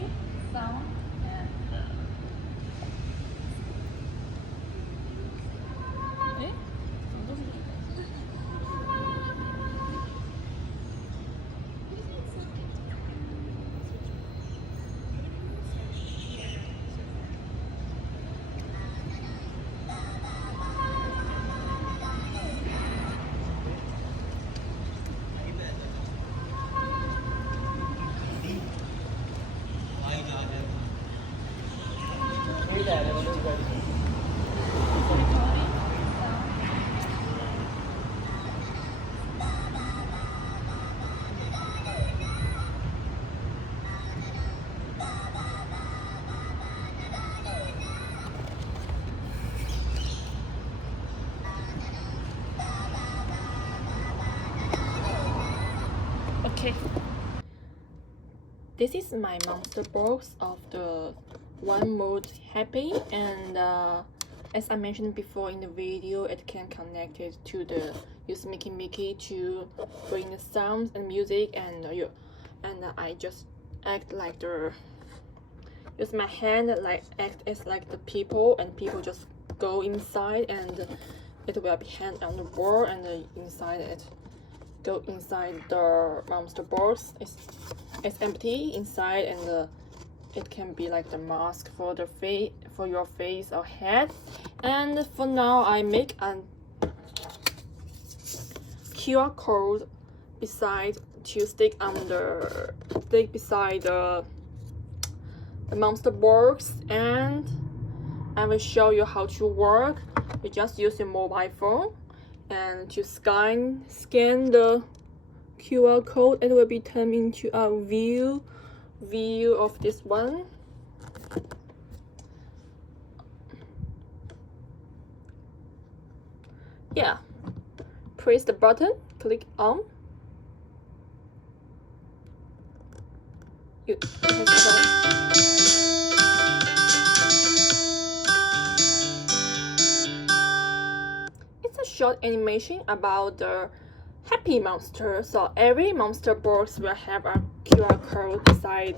recording sound and 에? Okay. This is my monster box of the one mode happy, and as I mentioned before in the video, it can connect it to the use Mickey to bring the sounds and music, and I just act like the use my hand like act as like the people, and people just go inside, and it will be hand on the wall, and inside it go inside the monster box. It's empty inside, and it can be like the mask for the face, for your face or head. And for now, I make a QR code beside to stick beside the monster box, and I will show you how to work. You just use your mobile phone and to scan the QR code. It will be turned into a view of this one. Yeah, press the button, click on. It it's a short animation about the happy monster. So every monster box will have a QR code beside,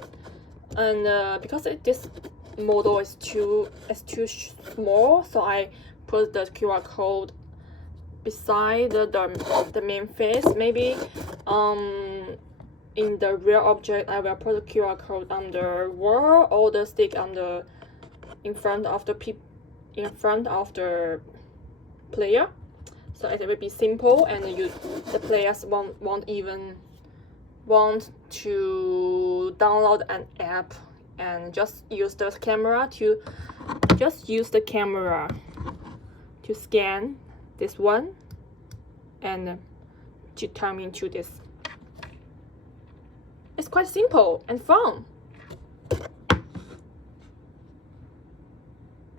and because this model is too small, so I put the QR code beside the main face. Maybe in the real object I will put the QR code on the wall, or the stick on the in front of the player. So it will be simple, and the players won't even want to download an app, and just use the camera to scan this one and to turn into this. It's quite simple and fun.